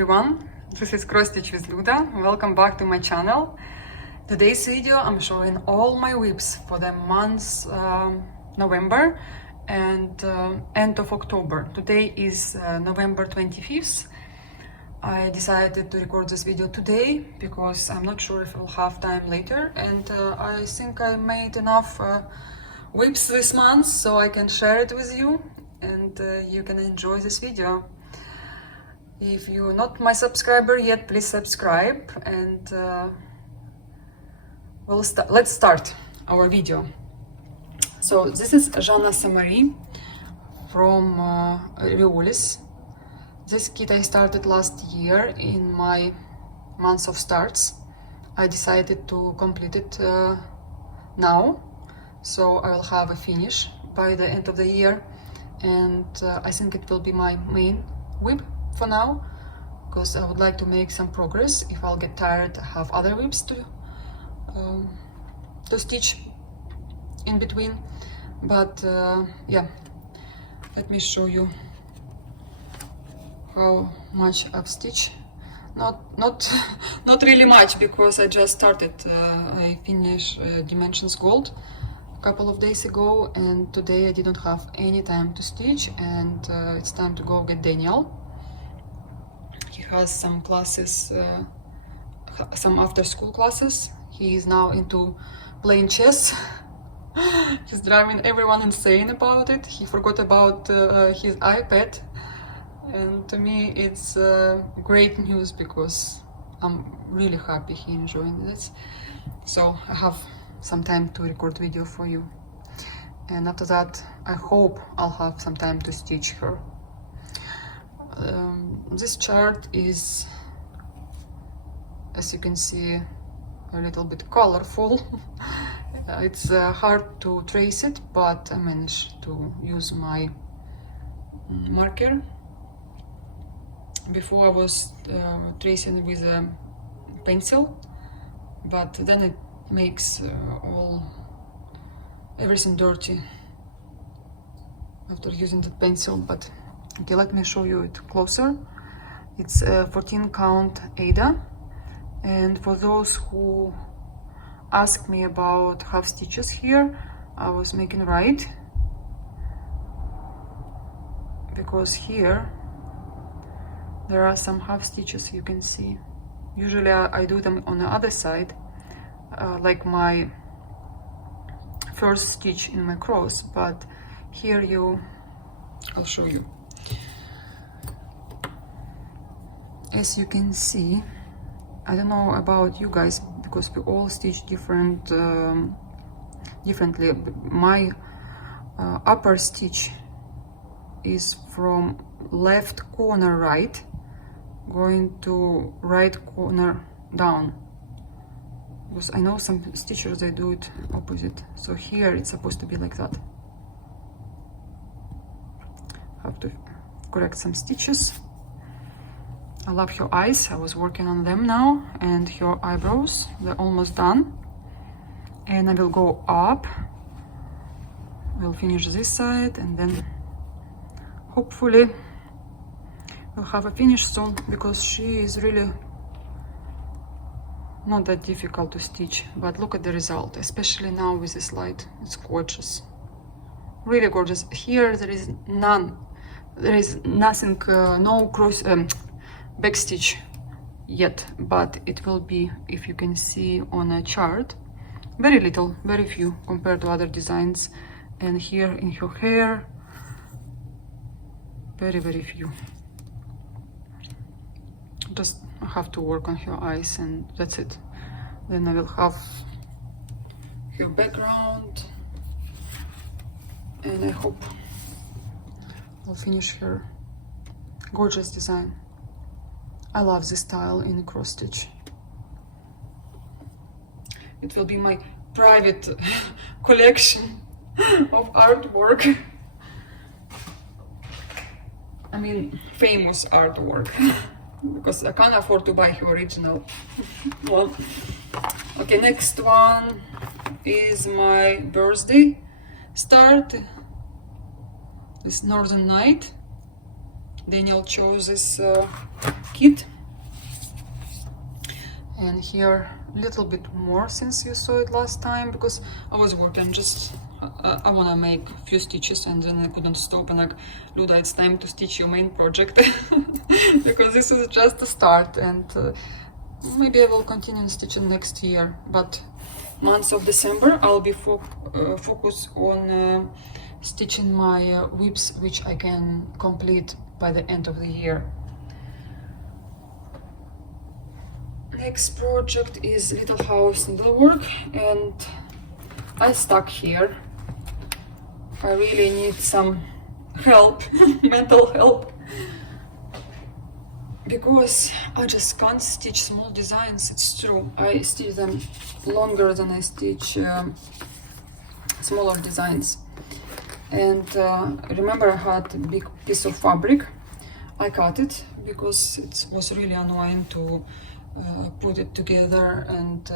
everyone, this is Cross Stitch with Luda. Welcome back to my channel. Today's video I'm showing all my WIPs for the months November and end of October. Today is November 25th. I decided to record this video today because I'm not sure if I'll have time later, and I think I made enough WIPs this month so I can share it with you and you can enjoy this video. If you're not my subscriber yet, please subscribe, and let's start our video. So this is Jana Samari from Riolis. This kit I started last year in my month of starts. I decided to complete it now, so I will have a finish by the end of the year, and I think it will be my main WIP for now, because I would like to make some progress. If I'll get tired, I have other WIPs to stitch in between. But yeah, let me show you how much I've stitched. Not really much, because I just started. I finished Dimensions Gold a couple of days ago, and today I didn't have any time to stitch, and it's time to go get Daniel. He has some classes, some after-school classes. He is now into playing chess. He's driving everyone insane about it. He forgot about his iPad, and to me it's great news, because I'm really happy he enjoying this. So I have some time to record video for you, and after that I hope I'll have some time to stitch her. This chart is, as you can see, a little bit colorful. It's hard to trace it, but I managed to use my marker. Before I was tracing with a pencil, but then it makes everything dirty after using the pencil. But okay, let me show you it closer. It's 14 count Ada, and for those who asked me about half stitches here, I was making right, because here there are some half stitches you can see. Usually I do them on the other side, like my first stitch in my cross, but here I'll show you. As you can see, I don't know about you guys, because we all stitch differently. My upper stitch is from left corner right, going to right corner down, because I know some stitchers, they do it opposite. So here it's supposed to be like that. Have to correct some stitches. I love her eyes. I was working on them now, and her eyebrows, they're almost done. And I will go up. We'll finish this side, and then hopefully we'll have a finish soon, because she is really not that difficult to stitch. But look at the result, especially now with this light. It's gorgeous, really gorgeous. Here there is nothing, no cross back stitch yet, but it will be, if you can see on a chart, very little, very few compared to other designs. And here in her hair, very few. Just have to work on her eyes, and that's it. Then I will have her background, and I hope I'll finish her gorgeous design. I love this style in cross stitch. It will be my private collection of artwork. I mean, famous artwork, because I can't afford to buy her original one. Okay, next one is my birthday start. This Northern Night. Daniel chose this kit. and here a little bit more since you saw it last time, because I was working just I want to make a few stitches and then I couldn't stop, and like, Luda, it's time to stitch your main project because this is just the start, and maybe I will continue stitching next year, but month of December I'll be focused on stitching my WIPs, which I can complete by the end of the year. Next project is Little House Needlework, and I stuck here. I really need some help, mental help, because I just can't stitch small designs. It's true, I stitch them longer than I stitch smaller designs. And remember, I had a big piece of fabric. I cut it because it was really annoying to put it together and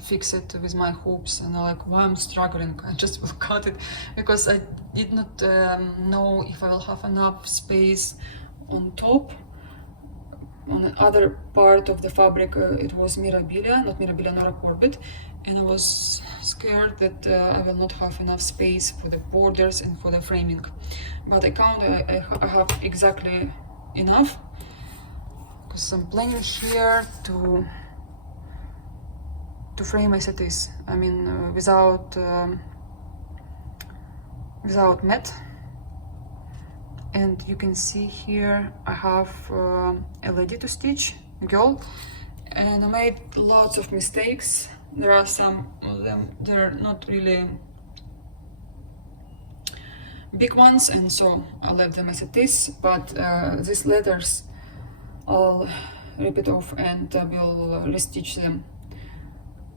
fix it with my hoops, and I'm like, why I'm struggling, I just will cut it, because I did not know if I will have enough space on top. On the other part of the fabric, it was Mirabilia, not Mirabilia, Nora Corbett, and I was scared that I will not have enough space for the borders and for the framing. But I count, I have exactly enough, because I'm planning here to frame as it is. I mean, without mat. And you can see here I have a lady to stitch, girl, and I made lots of mistakes. There are some of them, they're not really big ones, and so I left them as it is, but these letters I'll rip it off and I will restitch them.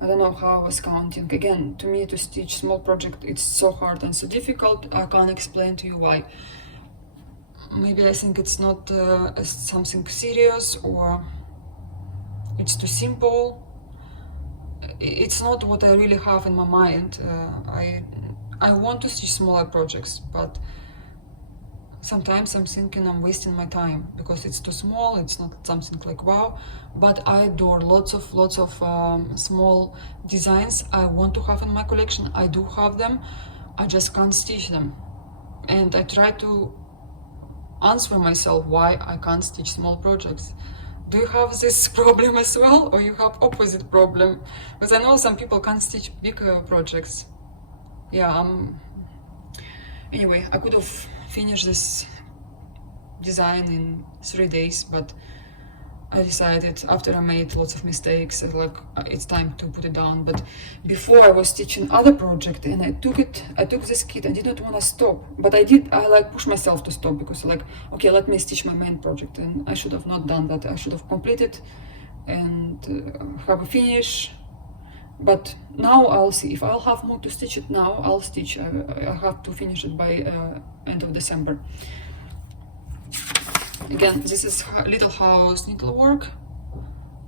I don't know how I was counting. Again, to me, to stitch small project, it's so hard and so difficult. I can't explain to you why. Maybe I think it's not something serious, or it's too simple. It's not what I really have in my mind. I want to stitch smaller projects, but sometimes I'm thinking I'm wasting my time because it's too small. It's not something like wow, but I adore lots of small designs I want to have in my collection. I do have them, I just can't stitch them, and I try to answer myself why I can't stitch small projects. Do you have this problem as well, or you have opposite problem? Because I know some people can't stitch big projects. Yeah, anyway, I could have finished this design in 3 days, but I decided, after I made lots of mistakes, like it's time to put it down. But before I was stitching other project, and I took this kit. I did not want to stop, but I like push myself to stop, because like, okay, let me stitch my main project, and I should have not done that. I should have completed and have a finish. But now I'll see if I'll have more to stitch it. Now I'll stitch. I have to finish it by end of December. Again, this is Little House Needlework,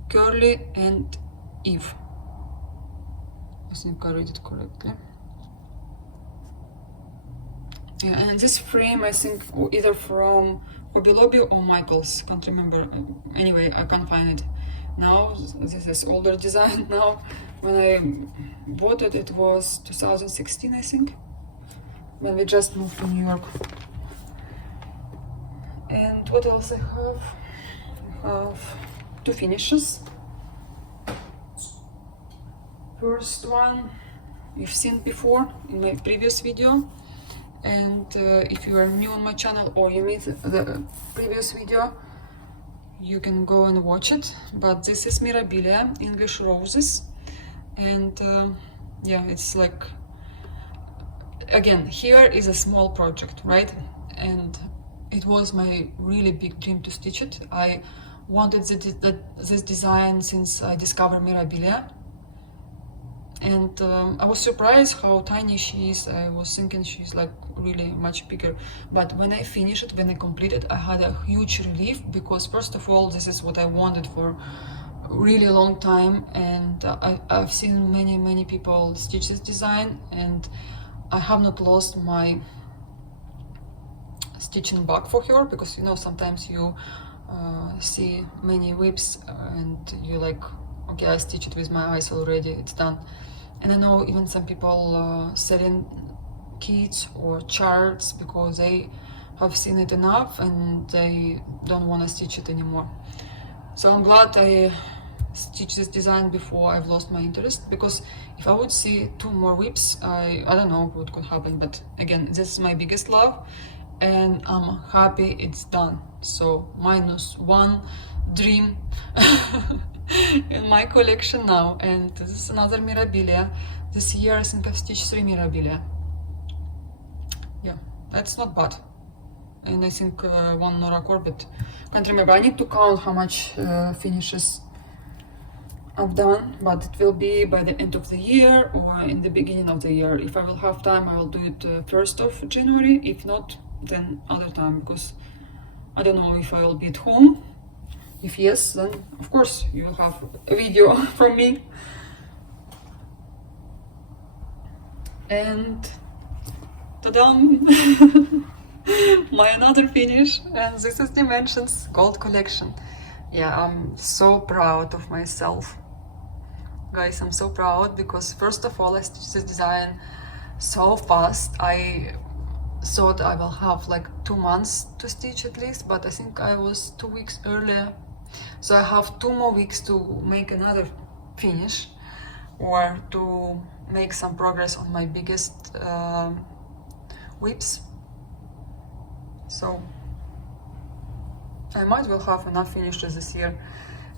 Curly and Eve. I think I read it correctly. Yeah, and this frame, I think either from Hobby Lobby or Michael's, can't remember. Anyway, I can't find it now. This is older design now. When I bought it, it was 2016, I think, when we just moved to New York. And what else I have? I have 2 finishes. First one you've seen before in my previous video, and if you are new on my channel or you missed the previous video, you can go and watch it. But this is Mirabilia English Roses, and yeah, it's like, again, here is a small project, right? And it was my really big dream to stitch it. I wanted this design since I discovered Mirabilia, and I was surprised how tiny she is. I was thinking she's like really much bigger, but when I finished it, when I completed, I had a huge relief, because first of all, this is what I wanted for a really long time, and I've seen many people stitch this design, and I have not lost my stitching bug for her, because you know, sometimes you see many WIPs and you like okay, I stitch it with my eyes already, it's done. And I know even some people selling kits or charts because they have seen it enough and they don't want to stitch it anymore. So I'm glad I stitched this design before I've lost my interest, because if I would see 2 more WIPs, I don't know what could happen. But again, this is my biggest love and I'm happy it's done. So -1 dream in my collection now. And this is another Mirabilia. This year I think I've stitched 3 Mirabilia. Yeah, that's not bad. And I think 1 Nora Corbett. Can't remember. I need to count how much finishes I've done, but it will be by the end of the year or in the beginning of the year. If I will have time, I will do it 1st of January. If not, then other time, because I don't know if I will be at home. If yes, then of course you will have a video from me. And ta-dam! My another finish, and this is Dimensions Gold Collection. Yeah, I'm so proud of myself. Guys, I'm so proud because first of all I stitched this design so fast. I thought I will have like 2 months to stitch at least, but I think I was 2 weeks earlier. So I have 2 more weeks to make another finish or to make some progress on my biggest WIPs. So I might well have enough finishes this year.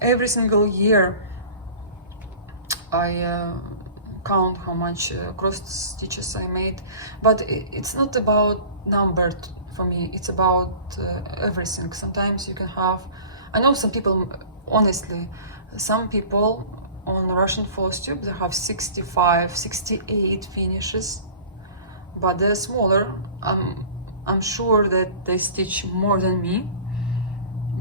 Every single year I count how much cross stitches I made, but it's not about numbered for me, it's about everything. Sometimes you can have, I know some people, honestly, some people on Russian false tube, they have 65, 68 finishes, but they're smaller. I'm sure that they stitch more than me,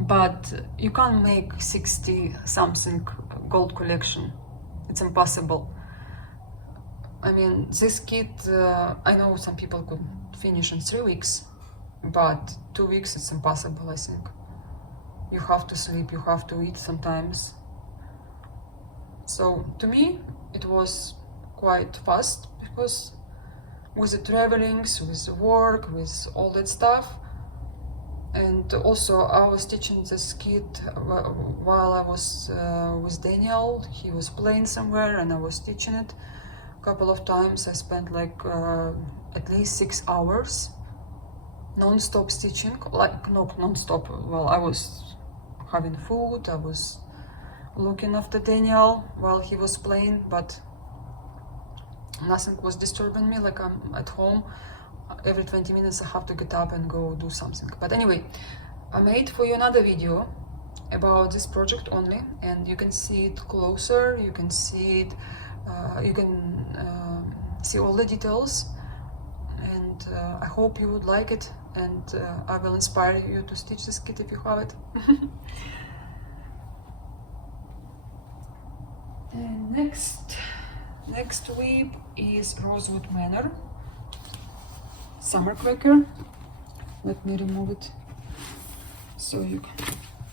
but you can't make 60 something gold collection. It's impossible. I mean, this kit, I know some people could finish in 3 weeks, but 2 weeks it's impossible, I think. You have to sleep, you have to eat sometimes. So to me, it was quite fast because with the travelings, with the work, with all that stuff. And also I was stitching this kit while I was with Daniel. He was playing somewhere and I was stitching it. A couple of times I spent like at least 6 hours non-stop stitching, like not non-stop, well, I was having food, I was looking after Daniel while he was playing, but nothing was disturbing me. Like I'm at home, every 20 minutes I have to get up and go do something. But anyway, I made for you another video about this project only, and you can see it closer, you can see it, you can see all the details, and I hope you would like it, and I will inspire you to stitch this kit if you have it. And next WIP is Rosewood Manor Summer Cracker. Let me remove it so you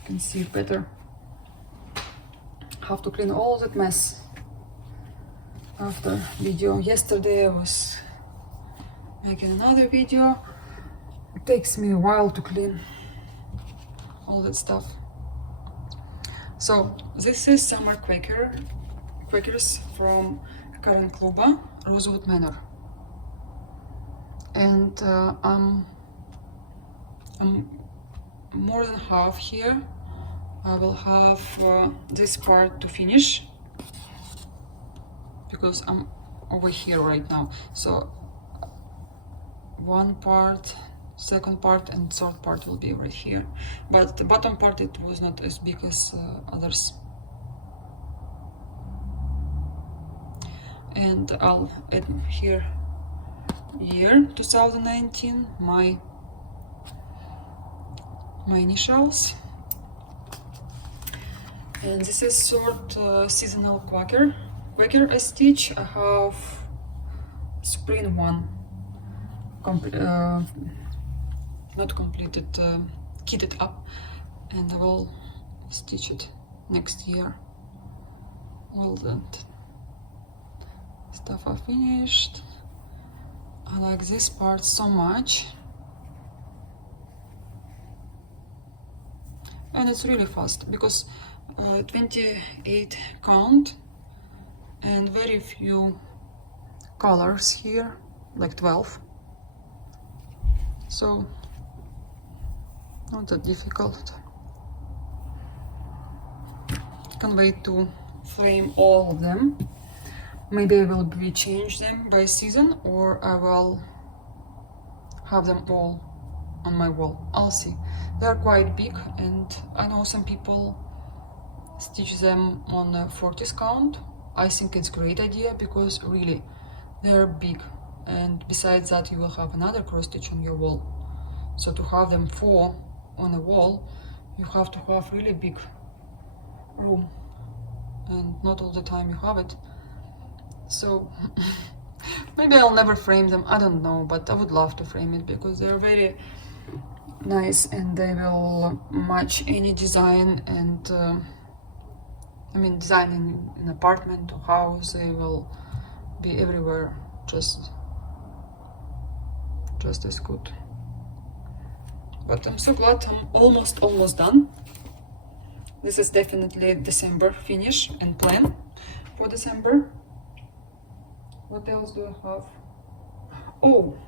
can see it better. Have to clean all that mess after video. Yesterday I was making another video. It takes me a while to clean all that stuff. So this is Summer Quakers from Karen Kluba, Rosewood Manor. And I'm more than half here. I will have this part to finish because I'm over here right now. So one part, second part and third part will be right here, but the bottom part, it was not as big as others. And I'll add here year 2019, my initials. And this is short seasonal Quaker I stitch. I have spring one not completed, kitted up, and I will stitch it next year. all that stuff are finished. I like this part so much, and it's really fast because 28 count and very few colors here, like 12, so not that difficult. Can't wait to frame all of them. Maybe I will change them by season, or I will have them all on my wall. I'll see. They're quite big, and I know some people stitch them on a 40s count. I think it's a great idea because really they're big, and besides that you will have another cross stitch on your wall. So to have them 4 on a wall, you have to have really big room, and not all the time you have it. So maybe I'll never frame them, I don't know, but I would love to frame it because they're very nice and they will match any design. And I mean, design in an apartment or house, they will be everywhere just as good. But I'm so glad I'm almost done. This is definitely December finish and plan for December. What else do I have? Oh,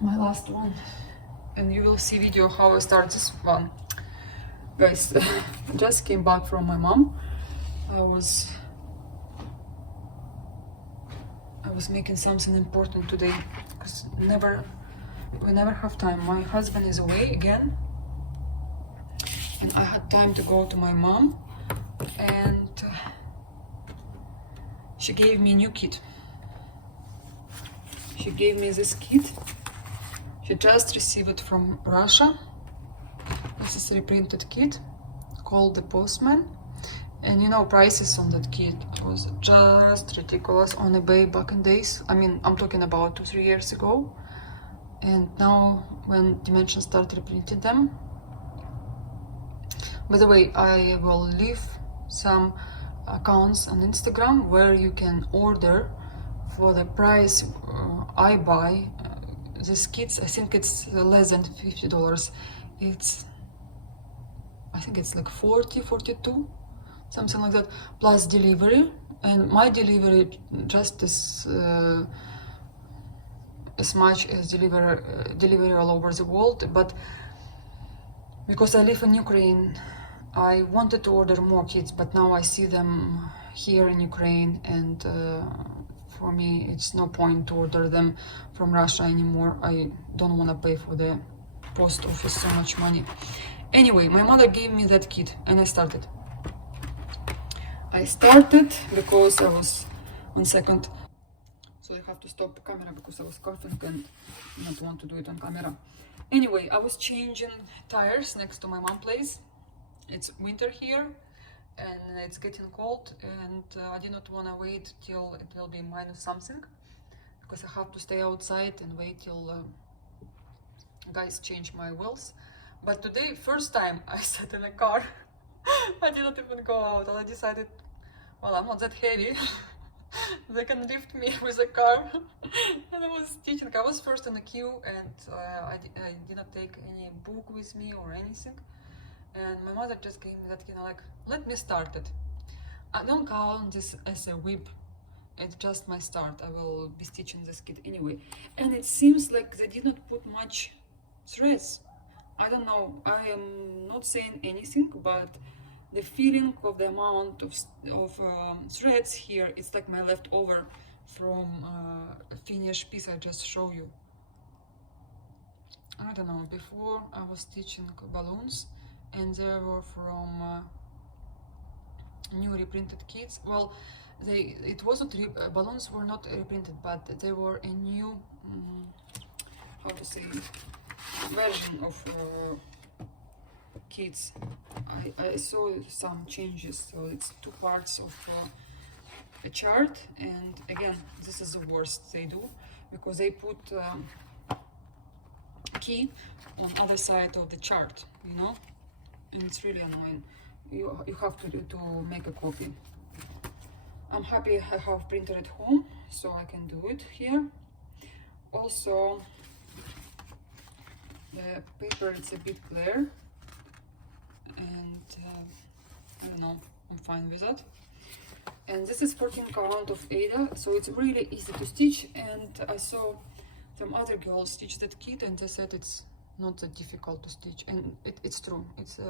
my last one. And you will see video how I start this one. Guys, just came back from my mom. I was making something important today because we never have time. My husband is away again, and I had time to go to my mom, and she gave me a new kit. She gave me this kit. She just received it from Russia. This is a reprinted kit called The Postman. And you know, prices on that kit was just ridiculous on eBay back in days. I mean, I'm talking about 2-3 years ago. And now when Dimension started reprinting them. By the way, I will leave some accounts on Instagram where you can order for the price I buy these kits. I think it's less than $50. I think it's like 40, 42, something like that, plus delivery. And my delivery just as much as delivery all over the world. But because I live in Ukraine, I wanted to order more kits, but now I see them here in Ukraine, and for me it's no point to order them from Russia anymore. I don't want to pay for the post office so much money. Anyway, my mother gave me that kit and I started because I was, 1 second, so I have to stop the camera because I was coughing and not want to do it on camera. Anyway, I was changing tires next to my mom's place. It's winter here and it's getting cold, and I did not want to wait till it will be minus something because I have to stay outside and wait till guys change my wheels. But today, first time I sat in a car. I didn't even go out, and I decided, well, I'm not that heavy. They can lift me with a car. And I was teaching. I was first in the queue, and I did not take any book with me or anything. And my mother just gave me that, like, let me start it. I don't count this as a WIP. It's just my start. I will be stitching this kit anyway. And it seems like they did not put much threads. I don't know. I am not saying anything, but the feeling of the amount of threads here, it's like my leftover from a finished piece I just showed you. I don't know. Before I was stitching balloons, and they were from new reprinted kits. Well, it wasn't balloons were not reprinted, but they were a new how to say version of kits. I saw some changes, so it's 2 parts of a chart, and again, this is the worst they do because they put key on other side of the chart, you know, and it's really annoying. you have to make a copy. I'm happy I have printer at home, so I can do it here. Also, the paper, it's a bit clear, and I don't know, I'm fine with that. And this is 14 count of Ada, so it's really easy to stitch. And I saw some other girls stitch that kit, and they said it's not that difficult to stitch, and it's true. It's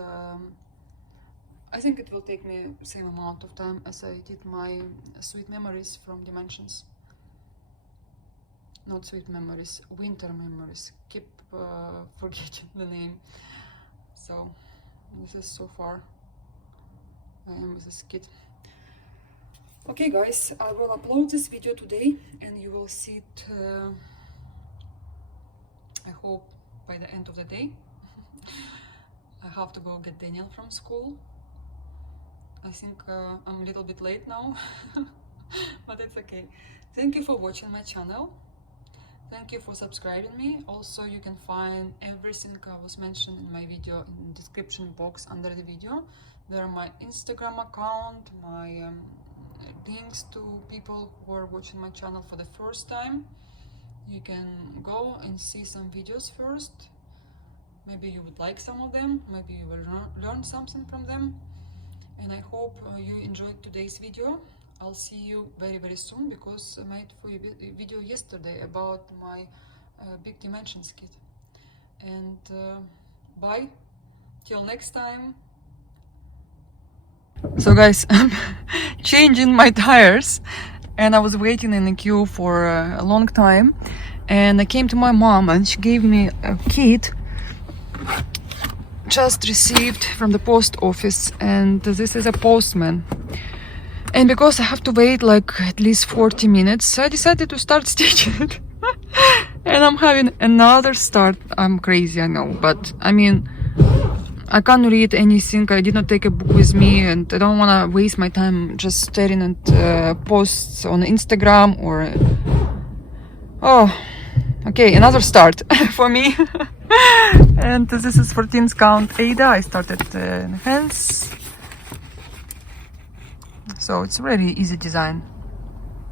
I think it will take me the same amount of time as I did my Sweet Memories from Dimensions. Not Sweet Memories, Winter Memories. Keep forgetting the name. So this is so far I am with this kit. Okay guys, I will upload this video today and you will see it, I hope, by the end of the day. I have to go get Daniel from school. I think I'm a little bit late now, but it's okay. Thank you for watching my channel. Thank you for subscribing me. Also, you can find everything I was mentioned in my video in the description box under the video. There are my Instagram account, my links to people who are watching my channel for the first time. You can go and see some videos first. Maybe you would like some of them, maybe you will learn something from them. And I hope you enjoyed today's video. I'll see you very soon, because I made for you a video yesterday about my big dimensions kit. And bye, till next time. So guys, I'm changing my tires, and I was waiting in the queue for a long time, and I came to my mom and she gave me a kit just received from the post office, and this is a postman. And because I have to wait like at least 40 minutes, I decided to start stitching it. And I'm having another start. I'm crazy, I know, but I mean, I can't read anything. I did not take a book with me, and I don't want to waste my time just staring at posts on Instagram or... Oh, okay, another start for me. And this is 14th count Ada. I started in hands. So it's really easy design.